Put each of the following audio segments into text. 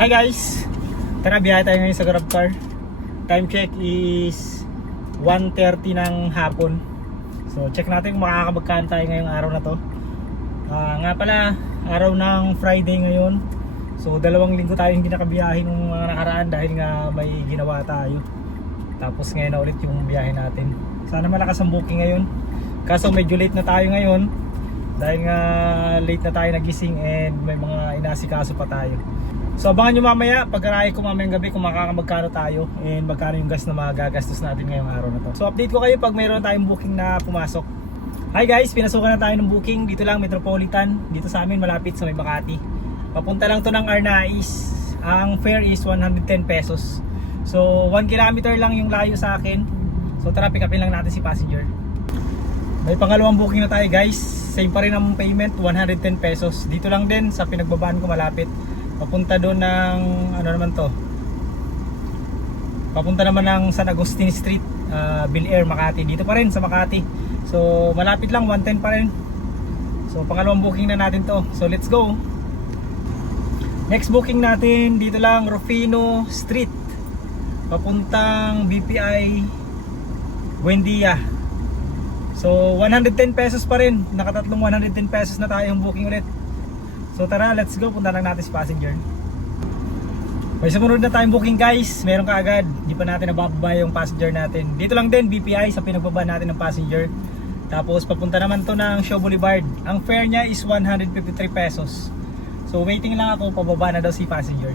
Hi guys! Tara, biyahe tayo ngayon sa GrabCar. Time check is 1:30 ng hapon. So check natin kung makakabagkaan tayo ngayong araw na to. Nga pala, araw ng Friday ngayon. So 2 linggo tayo hindi nakabiyahe nung mga nakaraan dahil nga may ginawa tayo. Tapos ngayon na ulit yung biyahe natin. Sana malakas ang booking ngayon. Kaso medyo late na tayo ngayon dahil nga late na tayo nagising and may mga inasikaso pa tayo. So abangan nyo mamaya, pag-arahe ko mamayang gabi kung makakabagkano tayo and magkano yung gas na magagastos natin ngayong araw na to. So update ko kayo pag mayroon tayong booking na pumasok. Hi guys, pinasukan na tayo ng booking. Dito lang, Metropolitan. Dito sa amin, malapit sa may Makati. Papunta lang to ng Arnais. Ang fare is 110 pesos. So 1 kilometer lang yung layo sa akin. So tara, pick upin lang natin si passenger. May pangalawang booking na tayo guys. Same pa rin ang payment, 110 pesos. Dito lang din sa pinagbabaan ko malapit. Papunta doon ng ano naman to, papunta naman ng San Agustin Street, Bill Air, Makati. Dito pa rin sa Makati. So malapit lang, 110 pa rin. So pangalawang booking na natin to. So let's go. Next booking natin dito lang, Rufino Street, papuntang BPI Buendia. So 110 pesos pa rin. Nakatatlong 110 pesos na tayong booking ulit. So tara, let's go. Punta lang natin si passenger. May sumunod na tayong booking guys. Meron ka agad. Di pa natin nabababa yung passenger natin. Dito lang din, BPI, sa pinagbaba natin ng passenger. Tapos papunta naman to ng Shaw Boulevard. Ang fare niya is 153 pesos. So waiting lang ako, pababa na daw si passenger.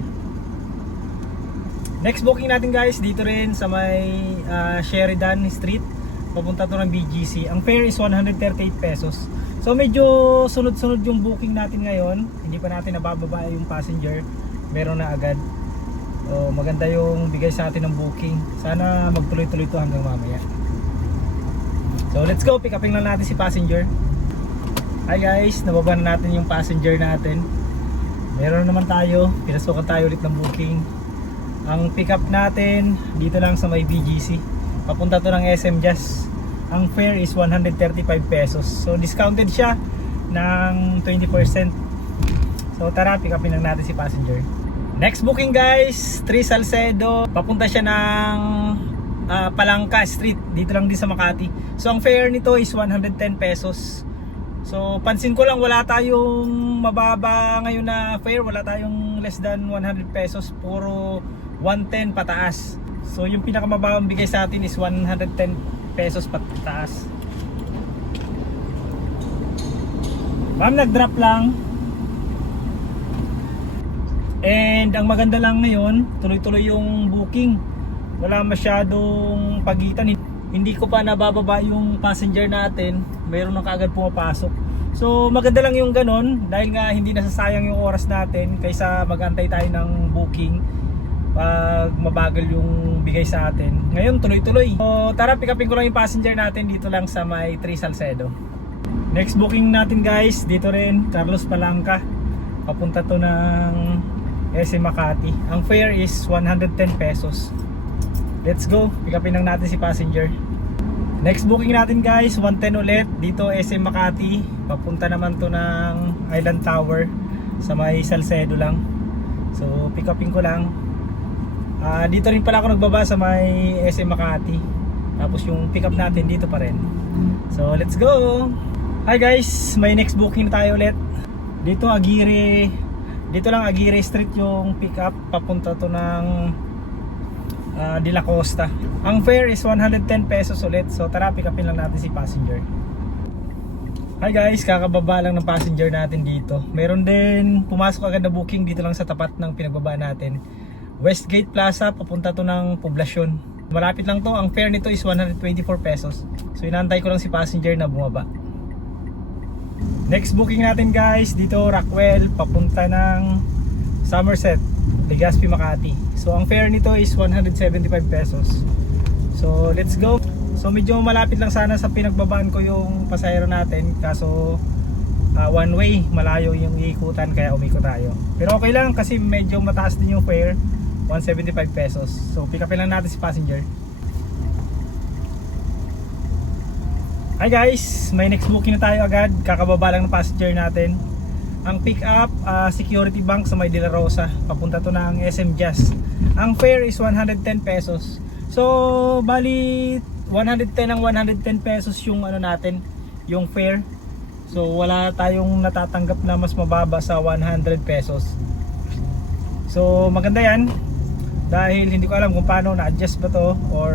Next booking natin guys, dito rin sa may Sheridan Street. Papunta to ng BGC. Ang fare is 138 pesos. So medyo sunod-sunod yung booking natin ngayon. Hindi pa natin nabababa yung passenger. Meron na agad. So maganda yung bigay sa atin ng booking. Sana magtuloy-tuloy to hanggang mamaya. So let's go, pick upin lang natin si passenger. Hi guys, nababa na natin yung passenger natin. Meron naman tayo, pinasukan tayo ulit ng booking. Ang pick up natin dito lang sa may BGC. Papunta to ng SM Jazz. Ang fare is 135 pesos. So discounted siya ng 20%. So tara, pick upin lang natin si passenger. Next booking guys, 3 Salcedo. Papunta siya ng Palangka Street. Dito lang din sa Makati. So ang fare nito is 110 pesos. So pansin ko lang, wala tayong mababa ngayon na fare. Wala tayong less than 100 pesos. Puro 110 pataas. So yung pinakamababang bigay sa atin is 110 pesos pataas. Ma'am, nag-drop lang. And ang maganda lang ngayon, tuloy-tuloy yung booking. Wala masyadong pagitan. Hindi ko pa nabababa yung passenger natin. Mayroon na kaagad pumapasok. So maganda lang yung ganon, dahil nga hindi nasasayang yung oras natin kaysa mag-antay tayo ng booking pag mabagal yung bigay sa atin. Ngayon tuloy-tuloy. So tara, pick upin ko lang yung passenger natin dito lang sa may 3 Salcedo. Next booking natin guys, dito rin, Carlos Palangka. Papunta to ng SM Makati. Ang fare is 110 pesos. Let's go, pick upin lang natin si passenger. Next booking natin guys, 110 ulit, dito SM Makati. Papunta naman to ng Island Tower sa may Salcedo lang. So pick upin ko lang. Dito rin pala ako nagbaba sa may SM Makati. Tapos yung pick up natin dito pa rin. So let's go. Hi guys, may next booking na tayo ulit. Dito Aguirre, dito lang Aguirre Street yung pick up. Papunta to ng De La Costa. Ang fare is 110 pesos ulit. So tara, pick upin lang natin si passenger. Hi guys, kakababa lang ng passenger natin dito. Meron din pumasok agad na booking dito lang sa tapat ng pinagbaba natin. Westgate Plaza, papunta to ng Poblacion. Malapit lang to. Ang fare nito is 124 pesos. So inantay ko lang si passenger na bumaba. Next booking natin guys, dito Rockwell, papunta ng Somerset, Legazpi, Makati. So ang fare nito is 175 pesos. So let's go. So medyo malapit lang sana sa pinagbabaan ko yung pasahero natin. Kaso one way, malayo yung iikutan, kaya umikot tayo. Pero okay lang kasi medyo mataas din yung fare, 175 pesos. So pick upin lang natin si passenger. Hi guys, may next booking na tayo agad. Kakababa lang ng passenger natin. Ang pick up, Security Bank sa May De La Rosa. Papunta to ng SM Jazz. Ang fare is 110 pesos. So, bali 110 ang 110 pesos yung ano natin, yung fare. So, wala tayong natatanggap na mas mababa sa 100 pesos. So, maganda yan. Dahil hindi ko alam kung paano na-adjust ba to or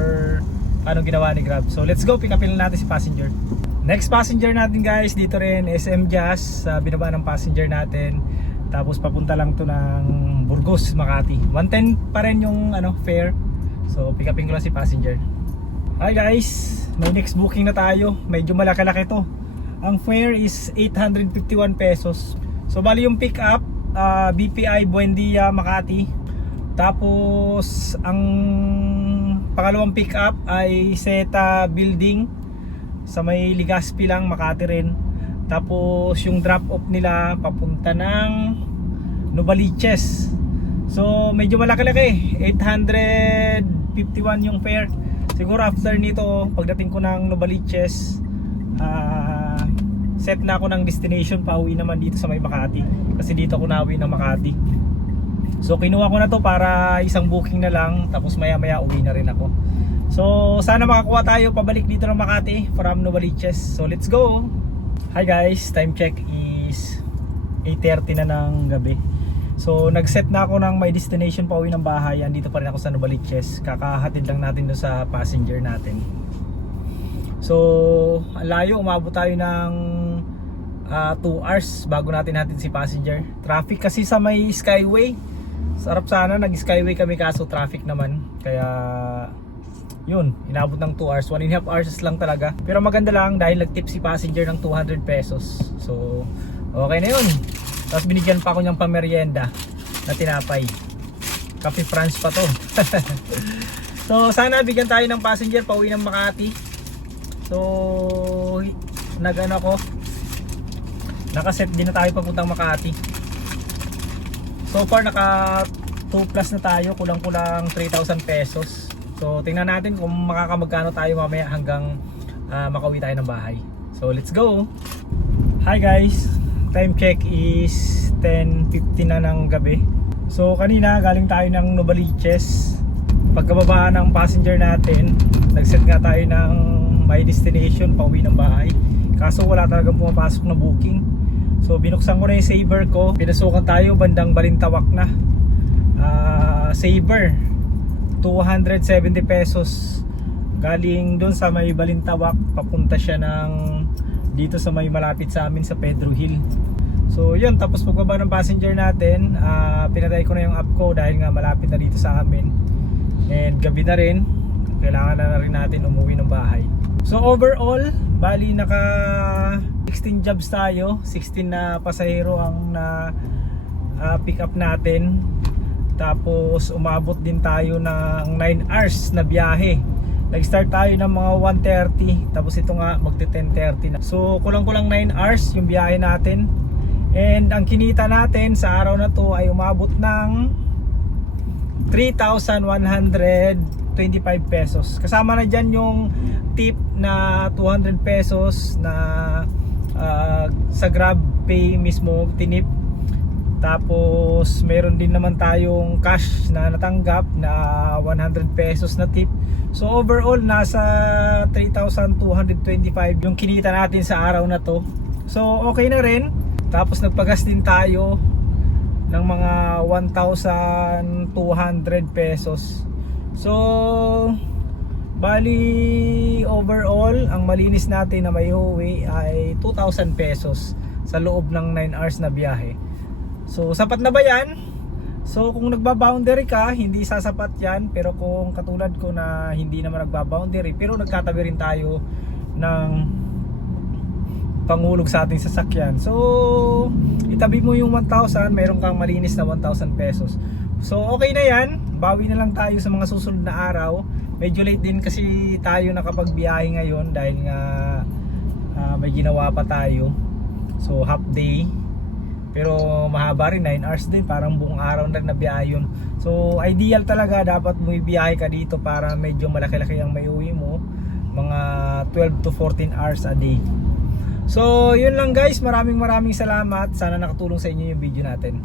paano ginawa ni Grab. So, let's go, pick upin lang natin si passenger. Next passenger natin guys, dito rin SM Jazz, binaba ng passenger natin. Tapos papunta lang to ng Burgos, Makati. 110 pa rin yung fare. So pick upin ko lang si passenger. Hi guys, may next booking na tayo. Medyo malaki-laki to. Ang fare is 851 pesos. So bali yung pick up, BPI Buendia, Makati. Tapos ang pangalawang pick up ay Zeta Building sa may Legazpi lang, Makati rin. Tapos yung drop off nila papunta ng Novaliches. So medyo malaki-laki, 851 yung fare. Siguro after nito, pagdating ko ng Novaliches, set na ako ng destination, pauwi naman dito sa may Makati. Kasi dito ako nauwi ng Makati. So kinuha ko na to para isang booking na lang, tapos maya-maya uwi na rin ako. So sana makakuha tayo pabalik dito ng Makati from Novaliches. So let's go. Hi guys, time check is 8:30 na ng gabi. So nag-set na ako ng my destination pauwi ng bahay. Andito pa rin ako sa Novaliches. Kakahatid lang natin doon sa passenger natin. So ang layo, umabot tayo ng 2 hours bago natin hatid si passenger. Traffic kasi sa may Skyway. Sarap sana, nag-Skyway kami kaso traffic naman. Kaya yun, inabot ng 2 hours, 1.5 hours lang talaga. Pero maganda lang dahil nag-tip si passenger ng 200 pesos. So, okay na yun. Tapos binigyan pa ako niyang pamerienda na tinapay. Cafe France pa to. So, sana bigyan tayo ng passenger pauwi ng Makati. So, nakaset din na tayo papuntang Makati. So far, naka 2 plus na tayo, kulang-kulang 3,000 pesos. So tingnan natin kung makakamagkano tayo mamaya hanggang makauwi tayo ng bahay. So let's go. Hi guys, time check is 10:50 na ng gabi. So kanina galing tayo ng Novaliches. Pagkababa ng passenger natin, nag-set nga tayo ng my destination pauwi ng bahay. Kaso wala talagang pumapasok na booking. So binuksan ko na yung Saver ko. Pinasukan tayo bandang Balintawak na. Saver 270 pesos. Galing dun sa may Balintawak, papunta siya ng dito sa may malapit sa amin sa Pedro Hill. So yun, tapos pagbaba ng passenger natin, pinatay ko na yung app ko dahil nga malapit na dito sa amin. And gabi na rin, kailangan na rin natin umuwi ng bahay. So overall, bali naka 16 jobs tayo, 16 na pasahero ang na pick up natin. Tapos umabot din tayo ng 9 hours na biyahe. Nag-start tayo ng mga 1:30, tapos ito nga magte 10:30 na. So kulang-kulang 9 hours yung biyahe natin. And ang kinita natin sa araw na to ay umabot ng 3,125 pesos. Kasama na dyan yung tip na 200 pesos na sa Grab Pay mismo tinip. Tapos meron din naman tayong cash na natanggap na 100 pesos na tip. So overall nasa 3,225 yung kinita natin sa araw na to. So okay na rin. Tapos nagpagas din tayo ng mga 1,200 pesos. So bali overall ang malinis natin na may uwi ay 2,000 pesos sa loob ng 9 hours na biyahe. So sapat na ba yan? So kung nagba-boundary ka, hindi sasapat yan. Pero kung katulad ko na hindi naman nagba-boundary, pero nagkatabi rin tayo ng pangulog sa ating sasakyan, so itabi mo yung 1,000, meron kang malinis na 1,000 pesos. So okay na yan, bawi na lang tayo sa mga susunod na araw. Medyo late din kasi tayo nakapagbiyahe ngayon dahil nga may ginawa pa tayo. So half day, pero mahaba rin, 9 hours din, parang buong araw na nabiyahe yun. So ideal talaga, dapat bumibiyahe ka dito para medyo malaki-laki ang may uwi mo, mga 12 to 14 hours a day. So yun lang guys, maraming salamat. Sana nakatulong sa inyo yung video natin.